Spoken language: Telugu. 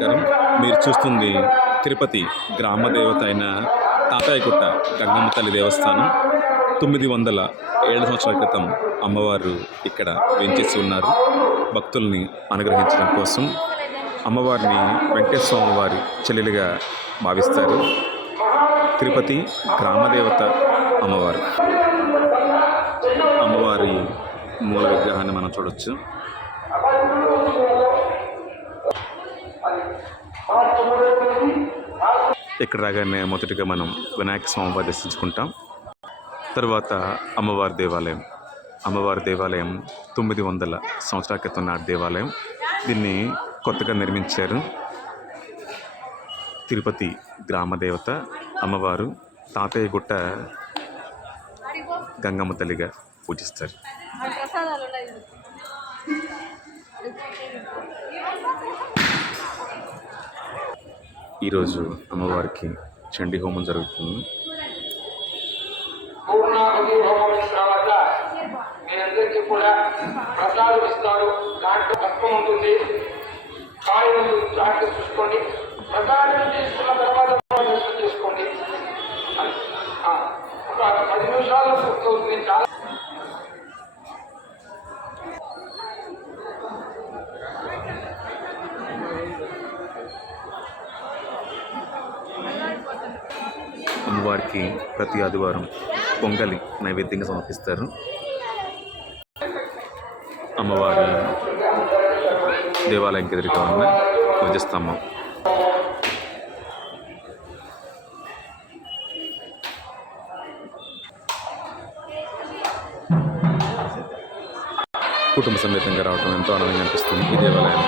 నమస్కారం. మీరు చూస్తుంది తిరుపతి గ్రామ దేవత అయిన తాతయ్యగుట్ట గంగమ్మ తల్లి దేవస్థానం. 907 సంవత్సరాల క్రితం అమ్మవారు ఇక్కడ వేంచేసి ఉన్నారు. భక్తుల్ని అనుగ్రహించడం కోసం అమ్మవారిని వెంకటేశ్వర స్వామి వారి చెల్లెలుగా భావిస్తారు. తిరుపతి గ్రామదేవత అమ్మవారు. అమ్మవారి మూల విగ్రహాన్ని మనం చూడవచ్చు. ఇక్కడ రాగానే మొదటిగా మనం వినాయక స్వామి వారి దర్శించుకుంటాం. తర్వాత అమ్మవారి దేవాలయం. అమ్మవారి దేవాలయం 900 సంవత్సరాల క్రితం నాటి దేవాలయం. దీన్ని కొత్తగా నిర్మించారు. తిరుపతి గ్రామదేవత అమ్మవారు తాతయ్యగుట్ట గంగమ్మ తల్లిగా పూజిస్తారు. ఈరోజు అమ్మవారికి చండీ హోమం జరుగుతుంది. మీరందరికీ కూడా ప్రసాదం ఇస్తారు. దాంట్లో భస్మం ఉంటుంది. కాయలు దాంట్లో చూసుకోండి. ప్రసాదం తీసుకున్న తర్వాత దర్శనం చేసుకోండి. ఒక 10 నిమిషాల్లో పూర్తవుతుంది. చాలా అమ్మవారికి ప్రతి ఆదివారం పొంగలి నైవేద్యంగా సమర్పిస్తారు. అమ్మవారి దేవాలయంకి ఎదురుగా ఉన్న ధ్వజస్తంభం. కుటుంబ సమేతంగా రావటం ఎంతో ఆనందంగా అనిపిస్తుంది ఈ దేవాలయం.